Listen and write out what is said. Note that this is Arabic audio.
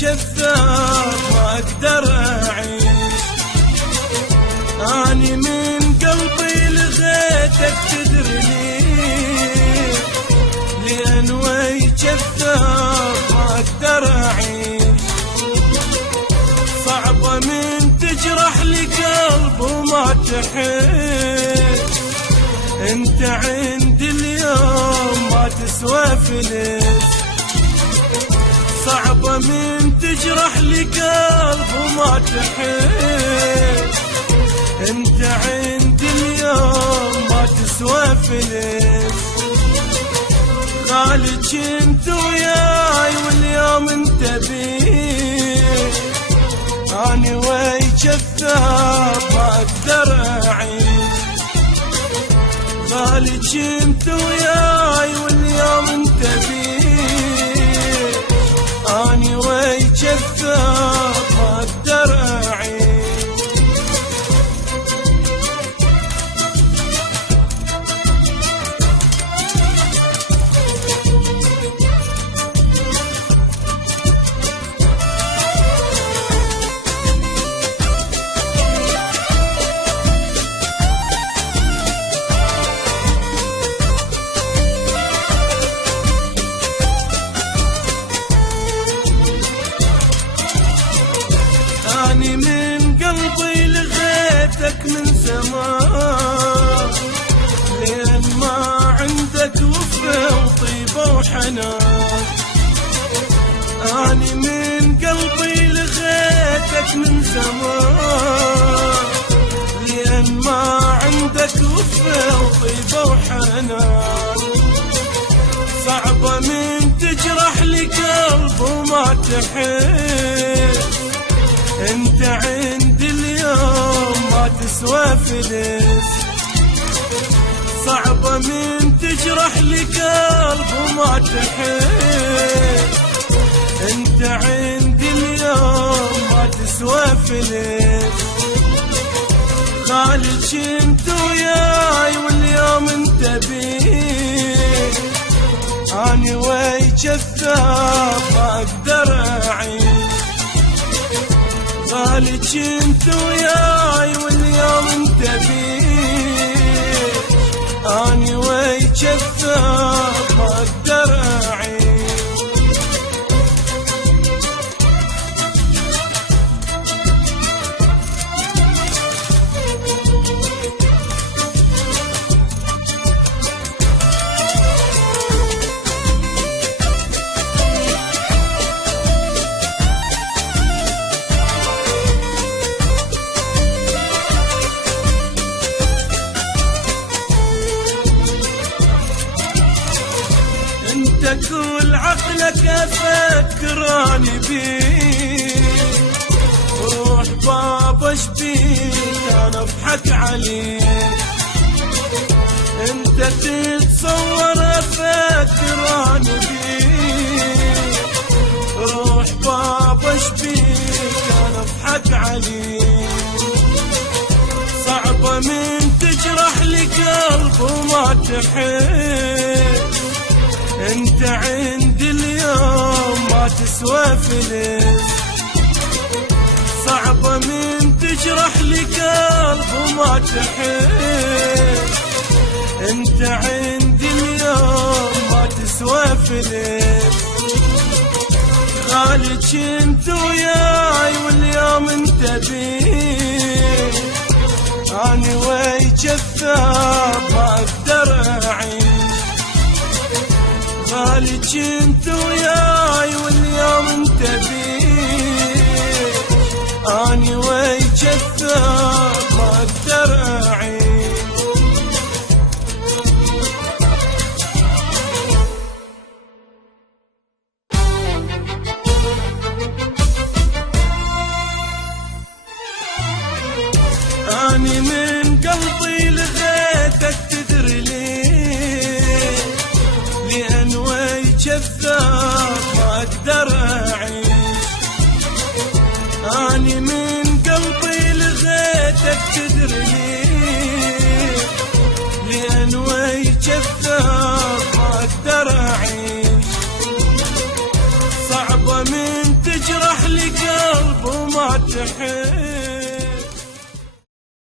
كذاب ما اقدر اعيش. اني من قلبي لغيتك تدري ليه، لان وي كذاب ما اقدر اعيش. صعبة من تجرح لي قلب وما تحس، انت عندي اليوم ما تسوى فلس. صعبة من تجرح لي قلب وما تحس، انت عندي اليوم ما تسوى فلس. غالي كنت وياي واليوم انت بيه، اني وي كذاب ما اقدر اعيش. غالي كنت وياي واليوم انت بيه، اني وي كذاب ما اقدر اعيش. اني من قلبي لغيتك من زمان، لين ما عندك وفا وطيبة وحنان. اني من قلبي لغيتك من زمان، لين ما عندك وفا وطيبة وحنان. صعبة من تجرح لي قلب وما تحس، انت عندي اليوم ما تسوى فلس. صعبة من تجرح لي قلب وما تحس، انت عندي اليوم ما تسوى فلس. غالي كنت وياي واليوم انت بيه، اني وي كذاب ما اقدر اعيش. غالي كنت وياي واليوم انت بيه، اني وي كذاب ما اقدر اعيش. كل عقلك افكراني بيك، روح بابا اشبيك انا اضحك عليك. انت تتصور افكراني بيك، روح بابا اشبيك انا اضحك عليك. صعبة من تجرح لي قلب وما تحس، انت عندي اليوم ما تسوى فلس. صعبة من تجرح لي قلب وما تحس، انت عندي اليوم ما تسوى فلس. غالي كنت وياي واليوم انت بيه، اني وي كذاب ما اقدر اعيش. غالي كنت وياي واليوم انت بيه، اني وي كذاب ما اقدر اعيش. اني من قلبي لغيتك تدري ليه، لان وي كذاب ما اقدر اعيش. اني من قلبي لغيتك تدري ليه، لان وي كذاب